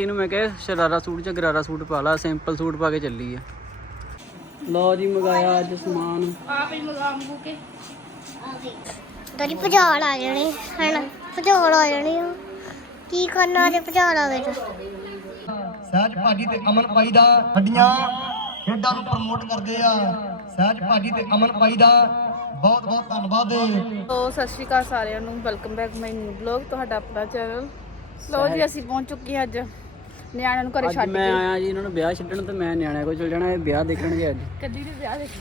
ਇਹਨੂੰ ਮੈਂ ਕਿਹਾ ਸ਼ਰਾਰਾ ਸੂਟ ਚ ਗਰਾਰਾ ਸੂਟ ਪਾ ਲਾ ਸਿੰਪਲ ਸੂਟ ਪਾ ਕੇ ਚੱਲੀ ਆ। ਲਓ ਜੀ ਮੰਗਾਇਆ ਅੱਜ ਸਮਾਨ। ਆਪ ਹੀ ਮਗਾ ਮਗੂ ਕੇ। ਤੇਰੀ ਭਜਾਲ ਆ ਜਾਣੀ ਹਨ? ਭਜਾਲ ਆ ਜਾਣੀ ਆ। ਕੀ ਕਰਨਾ ਜੇ ਭਜਾਲ ਆ ਗਏ ਤਾਂ? ਸਹਿਜ ਭਾਜੀ ਤੇ ਅਮਨ ਭਾਈ ਦਾ ਹੱਡੀਆਂ ਖੇਡਾਂ ਨੂੰ ਪ੍ਰਮੋਟ ਕਰਦੇ ਆ। ਸਹਿਜ ਭਾਜੀ ਤੇ ਅਮਨ ਭਾਈ ਦਾ ਬਹੁਤ ਬਹੁਤ ਧੰਨਵਾਦ। ਸੋ ਸਤਿ ਸ਼੍ਰੀ ਅਕਾਲ ਸਾਰਿਆਂ ਨੂੰ। Welcome back my new blog ਤੁਹਾਡਾ ਆਪਣਾ ਚੈਨਲ ਲੋ ਜੀ ਅਸੀਂ ਪਹੁੰਚ ਚੁੱਕੇ ਹਾਂ ਅੱਜ। ਨਿਆਣਿਆਂ ਨੂੰ ਘਰੇ ਅੱਜ ਛੱਡ ਮੈਂ ਆਇਆ ਜੀ ਇਹਨਾਂ ਨੂੰ ਵਿਆਹ ਛੱਡਣ ਤੇ ਮੈਂ ਨਿਆਣਿਆਂ ਕੋਲ ਚਲ ਜਾਣਾ ਇਹ ਵਿਆਹ ਦੇਖਣਗੇ ਅੱਜ। ਕੱਦੀ ਦੇ ਵਿਆਹ ਦੇਖੀ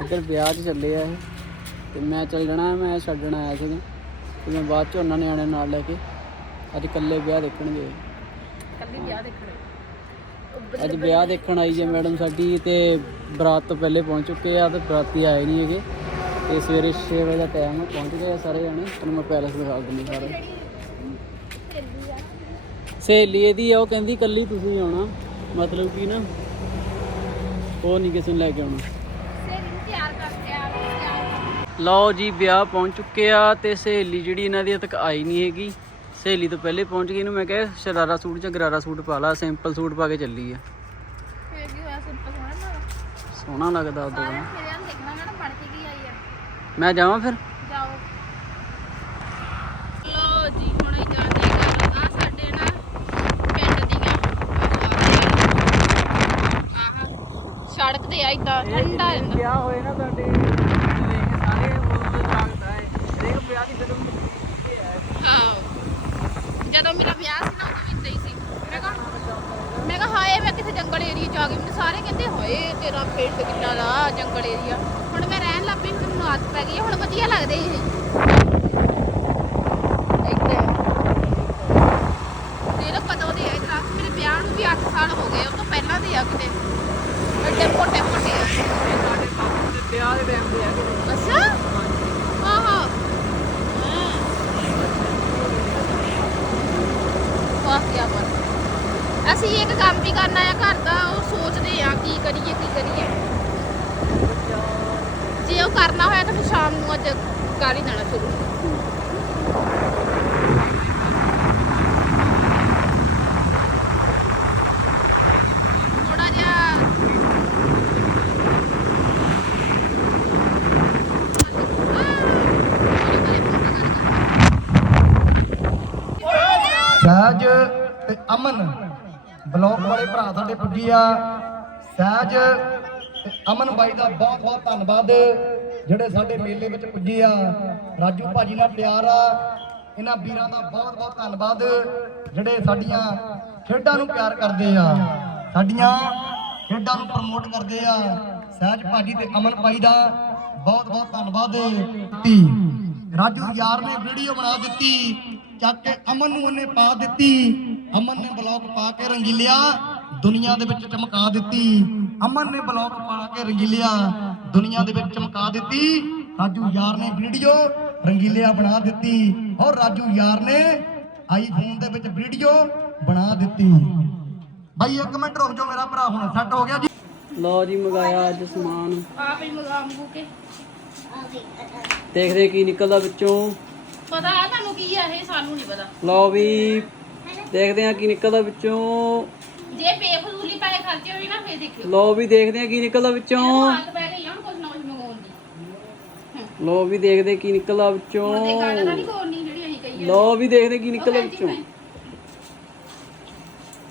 ਇੱਧਰ ਵਿਆਹ 'ਚ ਚੱਲੇ ਆ ਇਹ। ਤੇ ਮੈਂ ਚੱਲ ਜਾਣਾ ਮੈਂ ਛੱਡਣ ਆਇਆ ਸੀਗਾ ਤੇ ਮੈਂ ਬਾਅਦ 'ਚ ਉਹਨਾਂ ਨਿਆਣਿਆਂ ਨਾਲ ਲੈ ਕੇ ਅੱਜ ਇਕੱਲੇ ਵਿਆਹ ਦੇਖਣਗੇ। ਕੱਲੀ ਵਿਆਹ ਦੇਖਣੇ। ਅੱਜ ਵਿਆਹ ਦੇਖਣ ਆਈ ਜੇ ਮੈਡਮ ਸਾਡੀ ਤੇ ਬਰਾਤ ਤੋਂ ਪਹਿਲੇ ਪਹੁੰਚ ਚੁੱਕੇ ਆ ਤੇ ਬਰਾਤੀ ਆਏ ਨਹੀਂ ਹੈਗੇ। ਤੇ ਸਵੇਰੇ 6 ਵਜੇ ਦਾ ਟਾਈਮ ਪਹੁੰਚ ਗਏ ਆ ਸਾਰੇ ਜਾਣੇ। ਤੁਹਾਨੂੰ ਮੈਂ ਪੈਲਸ ਦਿਖਾ ਦਿੰਦੀ ਸਾਰੇ। ਸਹੇਲੀ ਇਹਦੀ ਆ ਉਹ ਕਹਿੰਦੀ ਕੱਲੀ ਤੁਸੀਂ ਆਉਣਾ। ਮਤਲਬ ਕਿ ਨਾ ਉਹ ਨਹੀਂ ਕਿਸੇ ਨੂੰ ਲੈ ਕੇ ਆਉਣਾ। ਲਓ ਜੀ ਵਿਆਹ ਪਹੁੰਚ ਚੁੱਕੇ ਆ ਤੇ ਸਹੇਲੀ ਜਿਹੜੀ ਇਹਨਾਂ ਦੀ ਤੱਕ ਆਈ ਨਹੀਂ ਹੈਗੀ। ਸਹੇਲੀ ਤੋਂ ਪਹਿਲੇ ਪਹੁੰਚ ਗਈ ਇਹਨੂੰ ਮੈਂ ਕਿਹਾ ਸ਼ਰਾਰਾ ਸੂਟ ਜਾਂ ਗਰਾਰਾ ਸੂਟ ਪਾ ਲਾ ਸਿੰਪਲ ਸੂਟ ਪਾ ਕੇ ਚੱਲੀ ਆ। ਸੋਹਣਾ ਲੱਗਦਾ ਉਦੋਂ ਮੈਂ ਜਾਵਾਂ ਫਿਰ? ਜਾਓ ਲੋ ਜੀ ਹੁਣ ਇਹ ਜਾਂਦੇ ਗੱਲ ਆ ਸਾਡੇ ਨਾ ਪਿੰਡ ਦੀਆਂ ਸੜਕ ਤੇ ਆ ਇਦਾਂ ਠੰਡਾ ਰਹਿੰਦਾ ਵਿਆਹ ਹੋਏ ਨਾ ਤੁਹਾਡੇ? ਦੇਖ ਸਾਰੇ ਉਹ ਜਾਗਦਾ ਹੈ ਦੇਖ ਵਿਆਹ ਦੀ ਫਿਲਮ ਹਾਂ ਜਦੋਂ ਮੇਰਾ ਵਿਆਹ ਸੀ ਨਾ ਉਦੋਂ ਵੀ ਇਦਾਂ ਹੀ ਸੀ। ਮੈਂ ਕਿਹਾ ਮੈਂ ਕਿਹਾ ਹਾਏ ਮੈਂ ਕਿਸੇ ਜੰਗਲ ਏਰੀਆ ਚ ਆ ਗਈ। ਮੈਨੂੰ ਸਾਰੇ ਕਹਿੰਦੇ ਹਾਏ ਤੇਰਾ ਪਿੰਡ ਕਿੰਨਾ ਦਾ ਜੰਗਲ ਏਰੀਆ ਹੁਣ ਮੈਂ ਰਹਿਣ ਲੱਗ ਪਈ ਮੈਨੂੰ ਆਦਤ ਪੈ ਗਈ ਹੈ, ਹੁਣ ਵਧੀਆ ਲੱਗਦੇ ਇਹ। ਵੀ 8 ਸਾਲ ਹੋ ਗਏ ਉਹ ਤੋਂ ਪਹਿਲਾਂ ਦੇ ਆ ਕਿਤੇ। ਐਡੇ ਮੋਟੇ ਮੋਟੇ ਸਾਡੇ ਬਾਪੂ ਦੇ ਵਿਆਹ ਦੇ ਟਾਈਮ ਦੇ ਆ ਅੱਛਾ ਹਾਂ। ਵਾਹ, ਕੀ ਬਾਤ। ਅਸੀਂ ਇੱਕ ਕੰਮ ਵੀ ਕਰਨਾ ਆ ਘਰ ਦਾ, ਉਹ ਸੋਚਦੇ ਆ ਕੀ ਕਰੀਏ ਕੀ ਕਰੀਏ। ਜੇ ਉਹ ਕਰਨਾ ਹੋਇਆ ਤਾਂ ਫਿਰ ਸ਼ਾਮ ਨੂੰ ਅੱਜ ਕਰ ਹੀ ਦੇਣਾ ਸ਼ੁਰੂ ਥੋੜਾ ਜਿਹਾ ਸਹਿਜ ਤੇ ਅਮਨ ਬਲੌਕ ਵਾਲੇ ਪੁੱਜੀ ਆ ਸਹਿਜ ਅਮਨ ਬਾਈ ਦਾ ਬਹੁਤ ਬਹੁਤ ਧੰਨਵਾਦ, ਜਿਹੜੇ ਸਾਡੇ ਮੇਲੇ ਵਿੱਚ ਪੁੱਜੇ ਆ। ਰਾਜੂ ਭਾਜੀ ਨਾਲ ਪਿਆਰ ਆ। ਇਹਨਾਂ ਵੀਰਾਂ ਦਾ ਬਹੁਤ ਬਹੁਤ ਧੰਨਵਾਦ, ਜਿਹੜੇ ਸਾਡੀਆਂ ਖੇਡਾਂ ਨੂੰ ਪਿਆਰ ਕਰਦੇ ਆ। ਸਾਡੀਆਂ ਖੇਡਾਂ ਨੂੰ ਪ੍ਰਮੋਟ ਕਰਦੇ ਆ। ਸਹਿਜ ਭਾਜੀ ਤੇ ਅਮਨ ਭਾਈ ਦਾ ਬਹੁਤ ਬਹੁਤ ਧੰਨਵਾਦ। ਰਾਜੂ ਯਾਰ ਨੇ ਵੀਡੀਓ ਬਣਾ ਦਿੱਤੀ, ਚੱਕ ਕੇ ਅਮਨ ਨੂੰ ਉਹਨੇ ਪਾ ਦਿੱਤੀ। ਅਮਨ ਨੇ ਬਲੌਗ ਪਾ ਕੇ ਰੰਗੀਲਿਆ। ਦੁਨੀਆ ਦੇ ਵਿੱਚ ਚਮਕਾ ਦਿੱਤੀ। ਅਮਨ ਨੇ ਬਲੌਗ ਪਾ ਕੇ ਰੰਗੀਲਿਆ। ਦੁਨੀਆ ਦੇ ਵਿੱਚ ਚਮਕਾ ਦਿੱਤੀ। ਰਾਜੂ ਯਾਰ ਨੇ ਵੀਡੀਓ ਰੰਗੀਲਿਆ ਬਣਾ ਦਿੱਤੀ। ਔਰ ਰਾਜੂ ਯਾਰ ਨੇ ਆਈਫੋਨ ਦੇ ਵਿੱਚ ਵੀਡੀਓ ਬਣਾ ਦਿੱਤੀ। ਬਾਈ ਇੱਕ ਮਿੰਟ ਰੁਕ ਜਾਓ ਮੇਰਾ ਭਰਾ ਹੁਣ ਸੈੱਟ ਹੋ ਗਿਆ ਜੀ। ਲਓ ਜੀ ਮੰਗਾਇਆ ਅੱਜ ਸਮਾਨ। ਆਪ ਹੀ ਮਗਾ ਮਗੂ ਕੇ। ਦੇਖਦੇ ਕੀ ਨਿਕਲਦਾ ਵਿੱਚੋਂ। ਪਤਾ ਆ ਤੁਹਾਨੂੰ ਕੀ ਆ ਇਹ ਸਾਨੂੰ ਨਹੀਂ ਪਤਾ। ਲਓ ਵੀ ਦੇਖਦੇ ਆ ਕੀ ਨਿਕਲਦਾ ਵਿੱਚੋਂ। ਜੇ ਬੇਫਜ਼ੂਲੀ ਪੈਸੇ ਖਰਚੇ ਹੋਈ ਨਾ ਫੇਰ ਦੇਖਿਓ। ਲਓ ਵੀ ਦੇਖਦੇ ਆ ਕੀ ਨਿਕਲਦਾ ਵਿੱਚੋਂ। ਆਦਤ ਪੈ ਗਈ ਆ ਹੁਣ ਕੁਝ ਨਾ ਕੁਝ ਮੰਗਾਉਣ ਦੀ। ਲਓ ਵੀ ਦੇਖਦੇ ਕੀ ਨਿਕਲਦਾ ਵਿੱਚੋਂ। ਹੁਣ ਤੇ ਗੱਲ ਤਾਂ ਨਹੀਂ ਕੋਰਨੀ ਜਿਹੜੀ ਅਸੀਂ ਕਹੀ ਆ ਲਓ ਵੀ ਦੇਖਦੇ ਕੀ ਨਿਕਲਦਾ ਵਿੱਚੋਂ।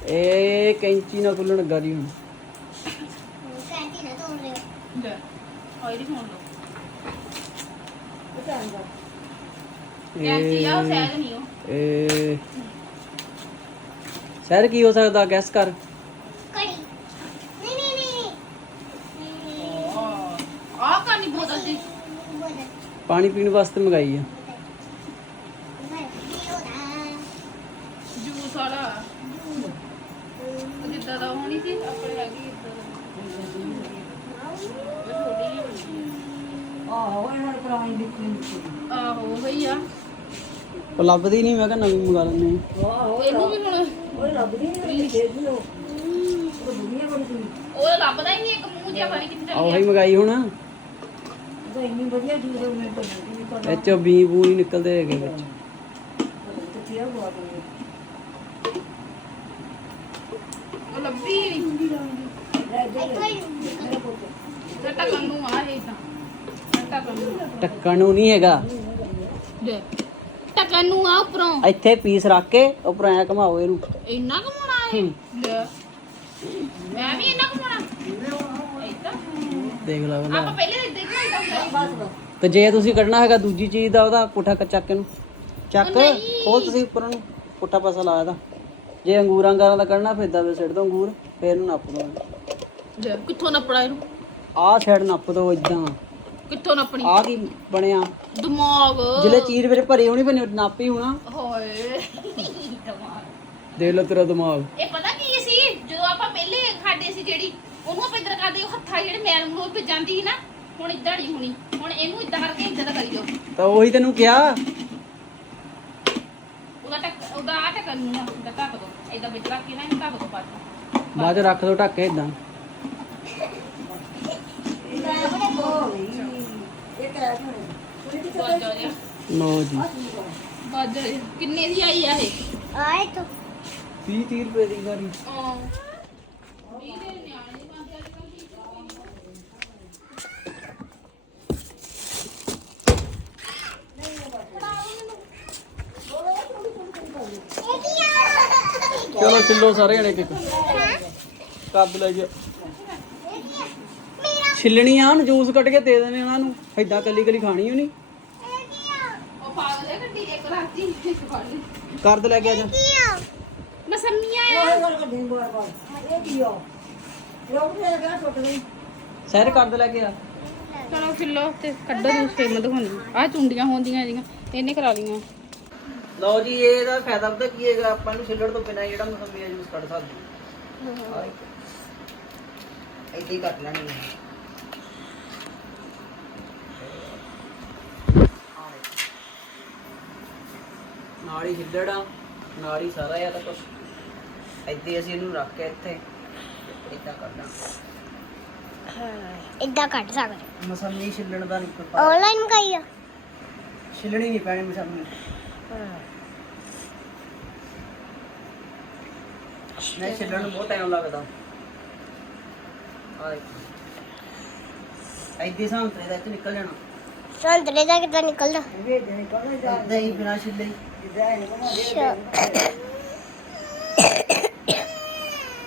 ਇਹ ਕੈਂਚੀ ਨਾਲ ਖੁੱਲਣ ਲੱਗਾ ਜੀ ਹੁਣ। ਕੈਂਟੀ ਨਾ ਤੋੜ ਲਿਓ। ਲੈ ਹੋਈ ਦੀ ਫੋਨ ਲੋ ਕੈਂਚੀ ਆ ਉਹ ਸਹਿਜ ਨਹੀਂ ਉਹ। ਇਹ ਸਰ ਕੀ ਹੋ ਸਕਦਾ? ਗੈਸ ਕਰ। ਕੜੀ ਨਹੀਂ ਨਹੀਂ ਨਹੀਂ ਆਹ ਕਾਨੀ ਬੋਤਲ ਦੀ। ਬੋਲ ਪਾਣੀ ਪੀਣ ਵਾਸਤੇ ਮੰਗਾਈ ਆ। ਮੈਂ ਹੋਣਾ ਜੂਸ ਵਾਲਾ। ਉਹ ਜਿੱਦਾਂ ਦਾ ਹੋਣੀ ਸੀ ਆਪਣੇ ਹੈਗੀ ਇਦਾਂ ਦਾ। ਆਹੋ ਹੋਈ ਆ। ਉਹ ਲੱਭਦੀ ਨਹੀਂ ਮੈਂ ਕਿਹਾ ਨਵੀਂ ਮੰਗਾ ਲੈਂਦੇ ਇਹਨੂੰ ਵੀ ਹੁਣ ਉਹ ਲੱਭਦੀ ਨਹੀਂ ਉਹ ਲੱਭਦਾ ਹੀ ਨਹੀਂ ਇੱਕ ਮੂੰਹ ਜਿਹਾ ਫੜੀ ਕਿੱਥੇ ਆ ਚੱਲ ਉਹੀ ਮੰਗਾਈ ਹੁਣ। ਇਹ ਚੋਂ ਬੀ ਬੂ ਨਹੀਂ ਨਿਕਲਦੇ ਹੈਗੇ ਵਿੱਚ। ਉਹ ਲੱਭੀ ਨਹੀਂ। ਟੱਟਾ ਕੰਨੂ ਆ। ਇਹ ਤਾਂ। ਟੱਟਾ ਕੰਨੂ ਟੱਕਣ ਨੂੰ ਨਹੀਂ ਹੈਗਾ। ਦੇ ਟੱਕਾ ਨੂੰ ਆ ਉੱਪਰੋਂ? ਇੱਥੇ ਪੀਸ ਰੱਖ ਕੇ ਉੱਪਰ ਐ ਘਮਾਓ ਇਹਨੂੰ। ਇੰਨਾ ਕਮਾਉਣਾ ਹੈ। ਲੈ। ਮੈਂ ਵੀ ਇੰਨਾ ਕਮਾਉਣਾ ਏਦਾਂ ਦੇਖ ਲਾ ਆਪਾਂ ਪਹਿਲੇ ਇਦਾਂ ਹੀ ਖਾਂਦਾ ਹੁੰਦਾ ਤੇ ਜੇ ਤੁਸੀਂ ਕੱਢਣਾ ਹੈਗਾ ਦੂਜੀ ਚੀਜ਼ ਦਾ ਉਹਦਾ ਪੁੱਠਾ ਕ- ਚੱਕ ਇਹਨੂੰ। ਚੱਕ ਉਹ ਨਹੀਂ। ਖੋਲ ਤੁਸੀਂ ਉੱਪਰ ਨੂੰ। ਪੁੱਠਾ ਪਾਸਾ ਲਾਇਆ ਦਾ ਜੇ ਅੰਗੂਰਾਂ ਗਾਰਾਂ ਦਾ ਕੱਢਣਾ ਫਿਰ ਦਵੇ ਸਿੱਟ ਦੋ ਅੰਗੂਰ ਫਿਰ ਇਹਨੂੰ ਨੱਪ ਦੋ। ਲੈ ਕਿੱਥੋਂ ਨੱਪਣਾ ਇਹਨੂੰ? ਆਹ ਸਾਈਡ ਨੱਪ ਦੋ ਇਦਾਂ ਕਿੱਥੋਂ ਨੱਪਣੀ? ਆਹ ਕੀ ਬਣਿਆ? ਦਿਮਾਗ। ਜਿਹੜੇ ਚੀਜ਼ ਵਿੱਚ ਭਰੀ ਹੋਣੀ ਬਣੀ ਨੱਪ ਹੋਣਾ। ਹੋਏ। ਦੇਖ ਲਓ ਤੇਰਾ ਦਿਮਾਗ। ਇਹ ਪਤਾ ਕੀ ਸੀ? ਜਦੋਂ ਆਪਾਂ ਪਹਿਲੇ ਖਾਦੇ ਸੀ ਜਿਹੜੀ ਉਹਨੂੰ ਆਪਾਂ ਇਦਾਂ ਕਰਦੇ ਉਹ ਹੱਥਾਂ ਜਿਹੜੇ ਮੈਲ ਨੂੰ ਉੱਤੇ ਜਾਂਦੀ ਸੀ ਨਾ ਹੁਣ ਇਦਾਂ ਨਹੀਂ ਹੋਣੀ। ਹੁਣ ਇਹਨੂੰ ਇਦਾਂ ਕਰਕੇ ਇਦਾਂ ਦਾ ਕਰੀ ਜਾਓ। ਤਾਂ ਉਹੀ ਤੈਨੂੰ ਕਿਹਾ? ਉਹਦਾ ਟੱਕ ਉਹਦਾ ਆ ਟੱਕ ਨੂੰ ਨਾ ਇਦਾਂ ਢੱਕ ਦੋ। ਇਦਾਂ ਵਿੱਚ ਰੱਖ ਕੇ ਨਾ ਇਹਨੂੰ ਢੱਕ ਦੋ ਬਾਅਦ ਬਾਅਦ ਚ ਰੱਖ ਦੋ ਢੱਕ ਕੇ ਇਦਾਂ ਬਾਜਾ ਜਿਹਾ ਲਓ ਜੀ। ਬਾਜਾ ਜਿਹਾ। ਕਿੰਨੇ ਦੀ ਆਈ ਆ ਇਹ? ਆਏ ਤੋ 30 30 ਰੁਪਏ ਦੀ ਹਾਂ। ਚਲੋ ਛਿੱਲੋ ਸਾਰੇ ਜਣੇ ਇੱਕ ਕੱਦ ਲੈ ਗਿਆ ਛਿੱਲਣੀ ਆ ਨੂੰ ਜੂਸ ਕੱਢ ਕੇ ਦੇ ਦੇਣੇ ਉਹਨਾਂ ਨੂੰ। ਏਦਾਂ ਕੱਲੀ ਕੱਲੀ ਖਾਣੀ ਹੋਣੀ ਉਹ ਪਾਗਲ ਹੈ ਗੱਡੀ ਇੱਕ ਰਾਤੀ ਇੱਕ ਫੜ ਲਈ ਕਰਦ ਲੈ ਕੇ ਆ ਜਾ। ਮਸੰਮੀਆਂ ਆ? ਸਹਿਰ ਕਰਦ ਲੈ ਕੇ ਆ। ਚਲੋ ਫਿੱਲੋ ਤੇ ਕੱਢੋ ਜੂਸ ਫੇਰ ਮੈਂ ਦਿਖਾਉਂਦੀ ਆ ਚੁੰਡੀਆਂ ਹੁੰਦੀਆਂ ਇਹਦੀਆਂ ਇਹਨੇ ਕਰਾ ਲਈਆਂ। ਲਓ ਜੀ ਇਹਦਾ ਫਾਇਦਾ ਪਤਾ ਕੀ ਹੈਗਾ ਆਪਾਂ ਨੂੰ ਛਿੱਲੜ ਤੋਂ ਬਿਨਾਂ ਜਿਹੜਾ ਮਸੰਮੀ ਦਾ ਜੂਸ ਕੱਢ ਸਕਦੇ ਹਾਂ। ਏਦਾਂ ਹੀ ਕੱਟ ਲੈਣੀ ਹੈ ਨਾਲ ਹੀ ਛਿੱਲੜ ਆ ਨਾਲ ਹੀ ਸਾਰਾ ਆ ਤਾਂ ਕੁਛ। ਏਦਾਂ ਹੀ ਅਸੀਂ ਇਹਨੂੰ ਰੱਖ ਕੇ ਇੱਥੇ ਏਦਾਂ ਕਰਨਾ। ਇਦਾਂ ਕੱਢ ਸਕਦੇ ਮਸੰਮੀ ਛਿੱਲਣ ਦਾ ਨਹੀਂ ਕੋਈ ਪਤਾ ਆਨਲਾਈਨ ਮੰਗਾਈ ਆ? ਛਿੱਲਣੀ ਨਹੀਂ ਪੈਣੀ ਮਸੰਮੀ ਨਹੀਂ ਛਿੱਲਣ ਨੂੰ ਬਹੁਤ ਟਾਈਮ ਲੱਗਦਾ। ਆ ਦੇਖੋ। ਐਦੀ ਸੰਤਰੇ ਦਾ ਇੱਥੇ ਨਿਕਲ ਜਾਣਾ। ਸੰਤਰੇ ਦਾ ਕਿੱਦਾਂ ਨਿਕਲਦਾ? ਏਦਾਂ ਹੀ ਬਿਨਾਂ ਛਿੱਲੇ। ਹੀ ਅੱਛਾ।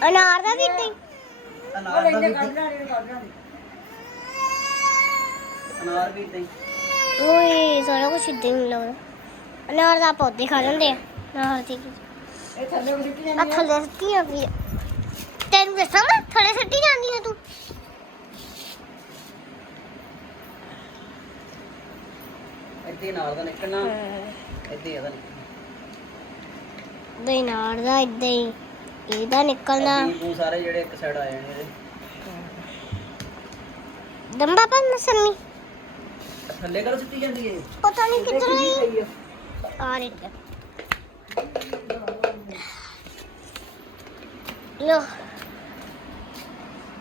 ਅਨਾਰ ਦਾ ਵੀ ਹੀ। ਅਨਾਰ ਦਾ ਵੀ। ਅਨਾਰ ਵੀ ਹੀ। ਓਏ ਸਾਰਾ ਕੁਝ ਏਦਾਂ ਹੀ ਲੱਗਦਾ ਅਨਾਰ ਦਾ ਪੌਦੇ ਖਾ ਜਾਂਦੇ ਆ। ਅਨਾਰ ਦੀ ਇਹ ਥੱਲੇ ਸਿੱਟੀ ਜਾਂਦੀ ਆ। ਥੱਲੇ ਸਿੱਟੀ ਆ। ਤੈਨੂੰ ਦੱਸਾਂ ਮੈਂ ਥੱਲੇ ਸਿੱਟੀ ਜਾਂਦੀ ਆ ਤੂੰ। ਹੀ ਅਨਾਰ ਦਾ ਨਿਕਲਣਾ। ਹੀ। ਇਹਦਾ ਨਿਕਲਣਾ। ਦੇ ਅਨਾਰ ਦਾ ਏਦਾਂ ਹੀ ਇਹਦਾ ਨਿਕਲਣਾ। ਨਿੰਬੂ ਸਾਰੇ ਜਿਹੜੇ ਇੱਕ ਸਾਈਡ ਆ ਜਾਣੇ ਇਹਦੇ ਦੰਬਾ ਪਰ ਮਸੰਮੀ ਥੱਲੇ ਕਰ ਸੁੱਟੀ ਜਾਂਦੀ ਹੈ ਪਤਾ ਨਹੀਂ ਕਿੱਧਰ ਗਈ ਪਈ ਆ ਆ ਰਹੀ ਹੈ। ਲੋ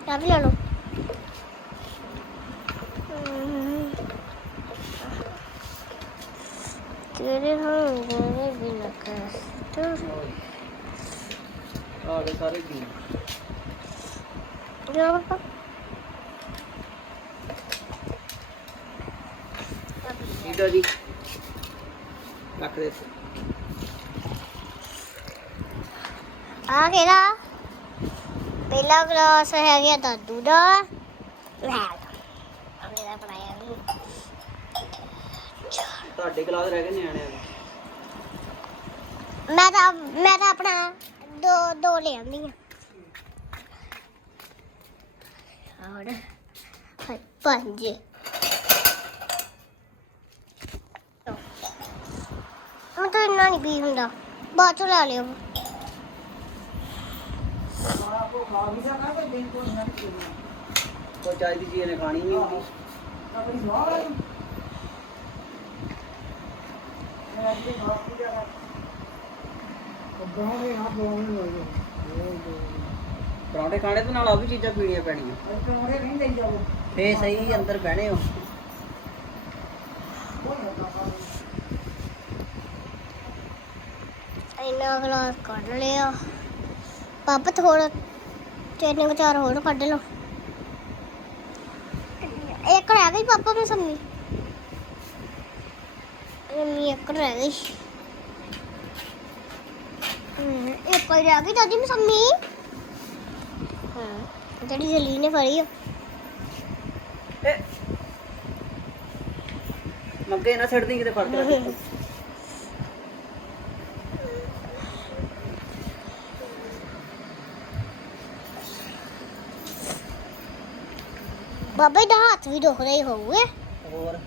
ਆ ਵੀ ਲੈ ਲਓ ਹਮ। ਤੇਰੇ ਹੰਗਰੇ ਬਿਨਾ ਕਸਤ ਆ ਗਏ ਸਾਰੇ ਗੀਨ ਜੋ ਪਾਪਾ ਠੀਕ ਆ ਜੀ ਰੱਖ ਦੇ ਇੱਥੇ। ਆ ਕਿਹੜਾ ਪਹਿਲਾ ਕਲਾਸ ਹੈ ਗਿਆ ਦਾਦੂ ਦਾ ਲੈ ਅਗਲੇ ਦਾ ਪੜਾਇਆ ਵੀ ਤੁਹਾਡੇ ਕਲਾਸ ਰਹਿ ਗਏ ਨਿਆਣਿਆਂ ਦੇ। ਮੈਂ ਤਾਂ ਮੈਂ ਤਾਂ ਆਪਣਾ ਦੋ ਦੋ ਲੈ ਆਂਦੀ ਆ ਹੋਰ? ਹਾਏ ਪੰਜ। ਮੈਂ ਤਾਂ ਇੰਨਾ ਨਹੀਂ ਪੀ ਹੁੰਦਾ। ਬਾਅਦ ਚੋਂ ਲੈ ਲਿਓ। ਕੋਈ ਚਾਹ ਦੀ ਚੀਜ਼ ਨੇ ਖਾਣੀ ਨਹੀਂ ਹੁੰਦੀ। ਪਰੌਂਠੇ ਖਾਣੇ ਤੇ ਨਾਲ ਆ ਵੀ ਚੀਜ਼ਾਂ ਪੀਣੀਆਂ ਪੈਣੀਆਂ। ਫੇ ਸਹੀ ਅੰਦਰ ਬਹਿਣੇ ਹੋ। ਇੰਨਾ ਗਲਾਸ ਕੱਢ ਲਿਆ। ਪਾਪਾ ਥੋੜਾ ਤਿੰਨ ਕੁ ਚਾਰ ਹੋਰ ਕੱਢ ਲਓ। ਇੱਕ ਰਹਿ ਗਈ ਪਾਪਾ, ਮੈਂ ਸੰਮੀ ਮੰਮੀ ਇੱਕ ਰਹਿ ਗਈ। ਹਮ, ਇੱਕ ਹੀ ਰਹਿ ਗਈ ਦਾਦੀ ਮੈਂ ਸੰਮੀ ਹਾਂ ਜਿਹੜੀ ਜਲੀ ਨੇ ਫੜੀ ਆ। ਮੱਗੇ ਨਾ ਛੱਡਦੀ ਕਿਤੇ ਫੜ ਕੇ। ਬਾਬਾ ਦਾ ਹੱਥ ਵੀ ਦੁਖਦਾ ਹੀ ਹੋਊਗਾ। ਹੋਰ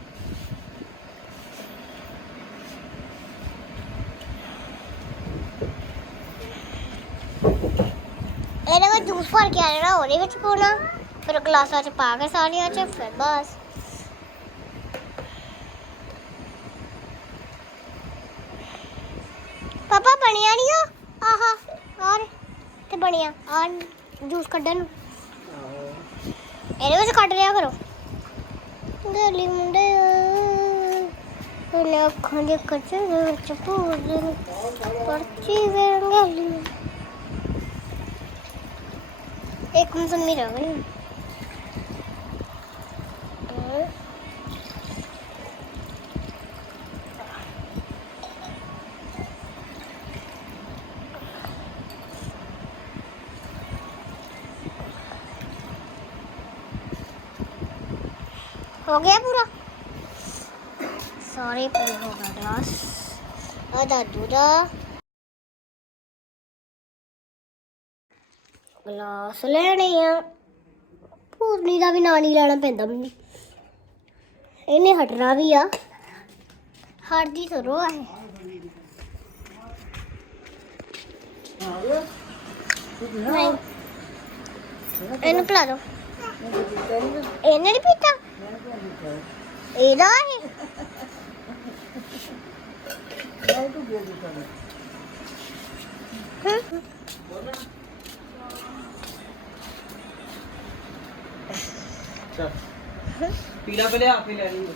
ਇਹਦੇ ਵਿੱਚ ਜੂਸ ਭਰ ਕੇ ਆ ਜਾਣਾ ਉਹਦੇ ਵਿੱਚ ਪਾਉਣਾ? ਫਿਰ ਗਲਾਸਾਂ 'ਚ ਪਾ ਕੇ ਸਾਰੀਆਂ 'ਚ, ਫਿਰ ਬਸ। ਪਾਪਾ, ਬਣਿਆ ਨਹੀਂ ਉਹ? ਆਹਾ ਔਰ ਤੇ ਬਣਿਆ। ਆ ਜੂਸ ਕੱਢਣ ਨੂੰ। ਇਹਦੇ ਵਿੱਚ ਕੱਢ ਲਿਆ ਕਰੋ। ਗਲੀ ਮੁੰਡੇ, ਉਹਨੇ ਅੱਖਾਂ ਦੇ ਕੱਚੇ ਦੇ ਵਿੱਚ ਪੂਰੇ ਨੂੰ 예, 공손미라고요. ਹੋ ਗਿਆ ਪੂਰਾ? ਸਾਰੇ ਪੂਰੇ ਹੋ ਗਏ ਬਸ ਆ। ਦਾਦੂ ਗਲਾਸ ਲੈਣੇ ਆ। ਪੂਰਨੀ ਦਾ ਵੀ ਨਾਂ ਨਹੀਂ ਲੈਣਾ ਪੈਂਦਾ ਮੈਨੂੰ। ਇਹਨੇ ਹਟਣਾ ਵੀ ਆ। ਹਟਦੀ ਥੋੜੋ ਆ ਨਹੀਂ। ਇਹਨੂੰ ਪਿਲਾ ਦੋ। ਇਹਨੇ ਨਹੀਂ ਪੀਤਾ? ਇਹਦਾ ਇਹ। ਹਮ? ਚੱਲ ਪੀਲਾ ਪਹਿਲੇ ਆ ਕੇ ਲੈ ਲਈ।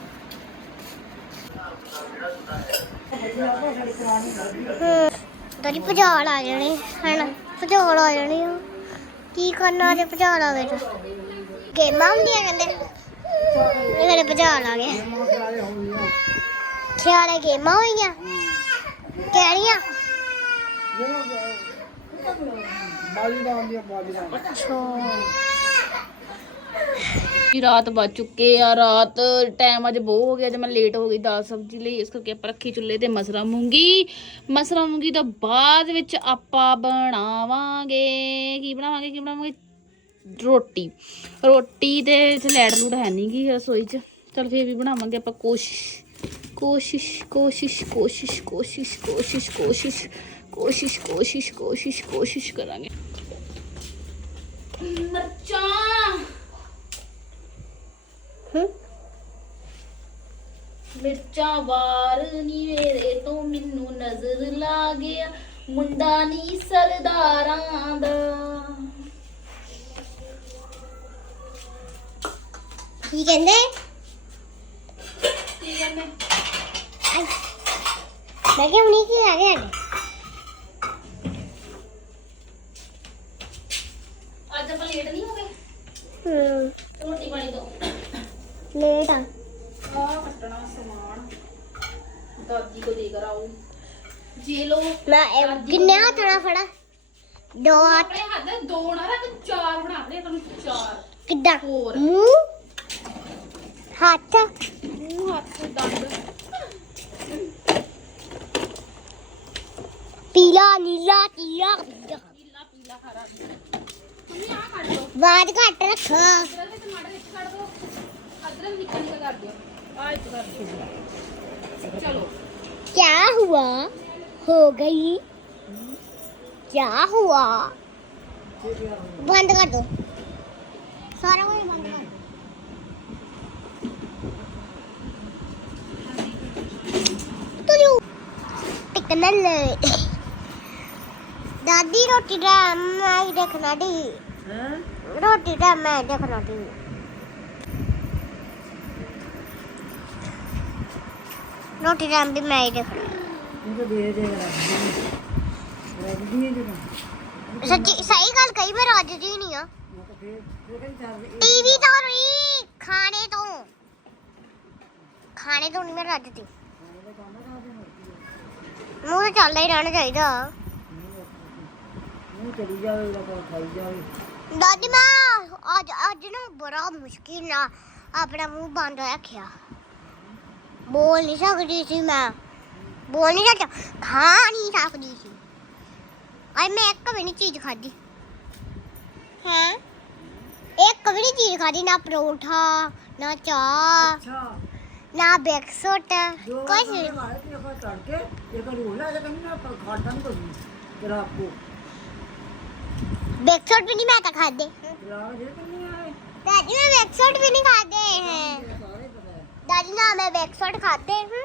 ਤੇਰੀ ਭਜਾਲ ਆ ਜਾਣੀ ਹਣ ਭਜਾਲ ਆ ਜਾਣੀ ਆ। ਕੀ ਕਰਨਾ ਜੇ ਭਜਾਲ ਆ ਗਏ ਤਾਂ? ਗੇਮਾਂ ਹੁੰਦੀਆਂ ਕਹਿੰਦੇ। ਇਹ ਕਹਿੰਦੇ ਭਜਾਲ ਆ ਗਏ ਖਿਆਲੇ ਗੇਮਾਂ ਹੋਈਆਂ। ਕਿਹੜੀਆਂ? ਜੀ ਰਾਤ ਵੱਜ ਚੁੱਕੇ ਆ, ਰਾਤ ਟਾਈਮ ਅੱਜ ਬਹੁਤ ਹੋ ਗਿਆ, ਅੱਜ ਮੈਂ ਲੇਟ ਹੋ ਗਈ, ਦਾਲ ਸਬਜ਼ੀ ਲਈ, ਇਸ ਕਰਕੇ ਆਪਾਂ ਰੱਖੀ ਚੁੱਲ੍ਹੇ ਤੇ ਮਸਰਾ ਮੂੰਗੀ। ਮਸਰਾ ਮੂੰਗੀ ਤੋਂ ਬਾਅਦ ਵਿੱਚ ਆਪਾਂ ਬਣਾਵਾਂਗੇ, ਕੀ ਬਣਾਵਾਂਗੇ ਕੀ ਬਣਾਵਾਂਗੇ? ਰੋਟੀ। ਰੋਟੀ ਤੇ ਚ ਲੈਟ ਲੂਟ ਹੈ ਨਹੀਂ ਗੀ ਰਸੋਈ ਚ। ਚਲ ਫੇਰ ਵੀ ਬਣਾਵਾਂਗੇ ਆਪਾਂ ਕੋਸ਼ਿਸ਼। ਕੋਸ਼ਿਸ਼ ਕੋਸ਼ਿਸ਼ ਕੋਸ਼ਿਸ਼ ਕੋਸ਼ਿਸ਼ ਕੋਸ਼ਿਸ਼ ਕੋਸ਼ਿਸ਼ ਕੋਸ਼ਿਸ਼ ਕੋਸ਼ਿਸ਼ ਕੋਸ਼ਿਸ਼ ਕੋਸ਼ਿਸ਼ ਕਰਾਂਗੇ। ਮਰਚਾਂ! ਹੂੰ। ਮਿਰਚਾਂ ਵਾਰ ਨੀ ਮੇਰੇ ਤੋਂ ਮੈਨੂੰ ਨਜ਼ਰ ਲਾ ਗਿਆ ਮੁੰਡਾ ਨੀ ਸਰਦਾਰਾਂ ਦਾ। ਕੀ ਕਹਿੰਦੇ? ਕੀ ਕਹਿੰਦੇ। ਮੈਂ ਕਿਹਾ ਹੁਣੀ ਕੀ ਆ ਗਿਆ ਅੱਜ ਆਪਾਂ ਲੇਟ ਨਹੀਂ ਹੋ ਗਏ ਹੂੰ ਰੋਟੀ ਪਾਣੀ ਤੋਂ ਲੇਟ ਆ ਆ ਕੱਟਣਾ ਸਮਾਨ ਦਾਦੀ ਕੋ ਦੇ ਕਰ ਆਓ ਜੇ ਲੋ ਮੈਂ ਇਹ ਕਿੰਨੇ ਆ ਥੜਾ ਫੜਾ? ਦੋ ਹੱਥ। ਆਪਣੇ ਹੱਥ ਦੋ ਨਾ ਰੱਖ ਚਾਰ ਬਣਾ ਦੇ ਤੁਹਾਨੂੰ ਚਾਰ। ਕਿੱਦਾਂ? ਹੋਰ। ਮੂੰਹ? ਹੱਥ? ਮੂੰਹ ਹੱਥ ਦੰਦ। ਪੀਲਾ ਨੀਲਾ ਟੀਲਾ ਪੀਲਾ। ਹਰਾ ਤੁਸੀਂ ਆਹ ਕੱਢ ਲਓ ਬਾਦ ਘੱਟ ਰੱਖੋ। ਅਦਰਕ ਤੇ ਟਮਾਟਰ ਕਰ ਦਿਓ। ਆਹ ਕਰ ਦਿਓ ਚਲੋ। ਕਿਆ ਹੁਆ? ਹੋ ਗਈ। क्या हुआ बंद कर दो सारा कुछ बंद कर दो ਕਨਲ ਦਾਦੀ ਰੋਟੀ ਦਾ ਮੈਂ ਦੇਖਣਾ ਦੀ ਹਾਂ? ਰੋਟੀ ਦਾ ਮੈਂ ਦੇਖਣਾ ਦੀ ਰੋਟੀ ਦਾ ਵੀ ਮੈਂ ਦੇਖਣਾ। ਇਹ ਤਾਂ ਦੇ ਦੇ ਸੱਚੀ ਸਹੀ ਗੱਲ ਕਹੀ ਮੈਂ ਰੱਜਦੀ ਨਹੀਂ ਆ। ਟੀਵੀ ਤੋਂ ਨਹੀਂ ਖਾਣੇ ਤੋਂ। ਖਾਣੇ ਤੋਂ ਨਹੀਂ ਮੈਂ ਰੱਜਦੀ। ਮੂੰਹ ਤਾਂ ਚੱਲਦਾ ਹੀ ਰਹਿਣਾ ਚਾਹੀਦਾ। ਦਾਦੀ ਮਾਂ ਅੱਜ ਅੱਜ ਨਾ ਬੜਾ ਮੁਸ਼ਕਿਲ ਨਾਲ ਆਪਣਾ ਮੂੰਹ ਬੰਦ ਰੱਖਿਆ। ਬੋਲ ਨਹੀਂ ਸਕਦੀ ਸੀ ਮੈਂ। ਬੋਲ ਨਹੀਂ ਸਕਦਾ। ਖਾ ਨਹੀਂ ਸਕਦੀ ਸੀ। आज मैं एक कभी नहीं चीज़ खा दी हैं? एक कभी नहीं चीज़ खा दी ना परोठा ना चाय अच्छा। ना बेकसोट कुछ नहीं बेकसोट भी नहीं मैं तो खा दे दादी मैं बेकसोट भी नहीं खा दे हैं। दादी ना मैं बेकसोट खाते हैं।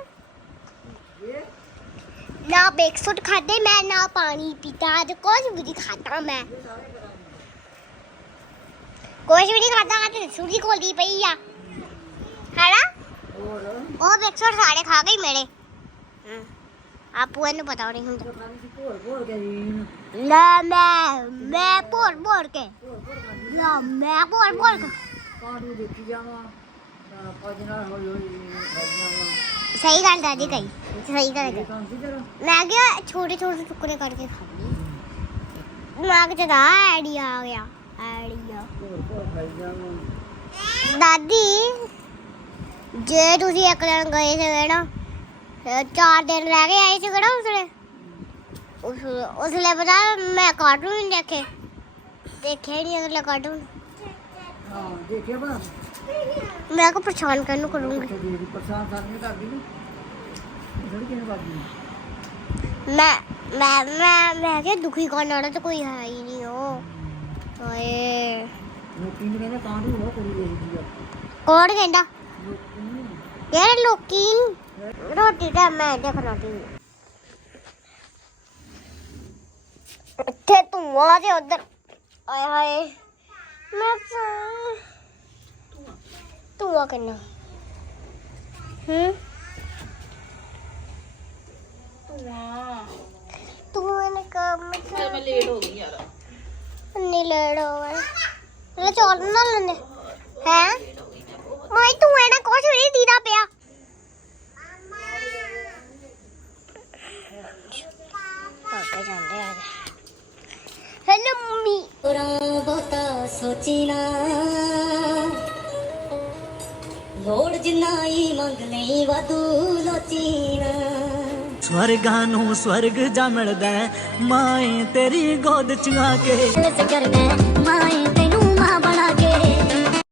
ना बेकसूट खाते मैं ना पानी पीता तो कुछ भी नहीं खाता मैं ਕੁਝ ਵੀ ਨਹੀਂ ਖਾਦਾ ਤੇ ਸੂਜੀ ਖੋਲਦੀ ਪਈ ਆ। ਹੈਨਾ? ਉਹ ਬਿਸਕੁਟ ਸਾਰੇ ਖਾ ਗਈ ਮੇਰੇ। ਆਪੂ ਇਹਨੂੰ ਪਤਾ ਨਹੀਂ ਹੁੰਦਾ। ਨਾ ਮੈਂ ਮੈਂ ਭੋਰ ਭੋਰ ਕੇ। ਨਾ ਮੈਂ ਭੋਰ ਭੋਰ ਕੇ। ਕਾਹਨੂੰ ਦੇਖੀ ਜਾਵਾਂ ਕਾਜ ਨਾਲ ਹੋਈ ਹੋਈ ਸਹੀ ਗੱਲ ਦਾਦੀ ਕਹੀ। ਸਹੀ ਗੱਲ ਕਹੀ ਮੈਂ ਕਿਹਾ ਛੋਟੇ ਛੋਟੇ ਟੁਕੜੇ ਕਰਕੇ ਖਾਣੀ ਦਿਮਾਗ ਚ ਤਾਂ ਆਈਡੀਆ ਆ ਗਿਆ ਆਈਡੀਆ ਦਾਦੀ ਜੇ ਤੁਸੀਂ ਇੱਕ ਦਿਨ ਗਏ ਸੀ ਨਾ ਚਾਰ ਦਿਨ ਰਹਿ ਕੇ ਆਏ ਸੀ ਕਿਹੜਾ ਉਸਲੇ? ਉਸ ਉਸਲੇ ਪਤਾ ਮੈਂ ਕਾਰਟੂਨ ਨਹੀਂ ਦੇਖੇ। ਦੇਖੇ ਹੀ ਨਹੀਂ ਅਗਲਾ ਕਾਰਟੂਨ ਮੈਂ ਕੋ ਪਰੇਸ਼ਾਨ ਕਰਨ ਨੂੰ ਕਰੂੰਗੀ। ਮੈਂ ਮੈਂ ਮੈਂ ਮੈਂ ਕਿ ਦੁਖੀ ਕਰਨ ਵਾਲਾ ਤਾਂ ਕੋਈ ਹੈ ਹੀ ਨਹੀਂ ਉਹ। ਓਏ ਕੌਣ ਕਹਿੰਦਾ? ਯਾਰ ਲੋਕੀ ਨੀ। ਰੋਟੀ ਤਾਂ ਮੈਂ ਦੇਖਣਾ ਟੀ ਇੱਥੇ ਧੂਆਂ ਤੇ ਉਧਰ। ਆਏ ਹਾਏ। ਮੈਂ ਤਾਂ ਧੂਆਂ ਕਿੰਨਾ? ਹੂੰ? ਧੂਆਂ ਨੇ ਕੰਮ ਮੈਂ ਲੇਟ ਹੋ ਗਈ ਯਾਰ। ਨਹੀਂ ਲੜੋ ਲੈ ਚੌਲ ਨਾ ਲੈਂਦੇ। ਹੈ? ਮੈਂ ਤੂੰ ਇਹਨਾਂ ਕੁਛ ਵੀ ਨਹੀਂ ਦੀਦਾ ਪਿਆ। ਪਾਪਾ ਜਾਂਦੇ ਆ ਹੈਲੋ ਮੰਮੀ। ਪੁਰਾਂ ਬਹੁਤਾ ਸੋਚੀ ਨਾ ਲੋੜ ਜਿੰਨਾ ਹੀ ਮੰਗ ਲਈ ਵਾਧੂ ਲੋਚੀ ਨਾ ਸਵਰਗਾਂ ਨੂੰ ਸਵਰਗ ਜਾ ਮਿਲਦਾ ਹੈ, ਮਾਏ ਤੇਰੀ ਗੋਦ ਚ ਆ ਕੇ।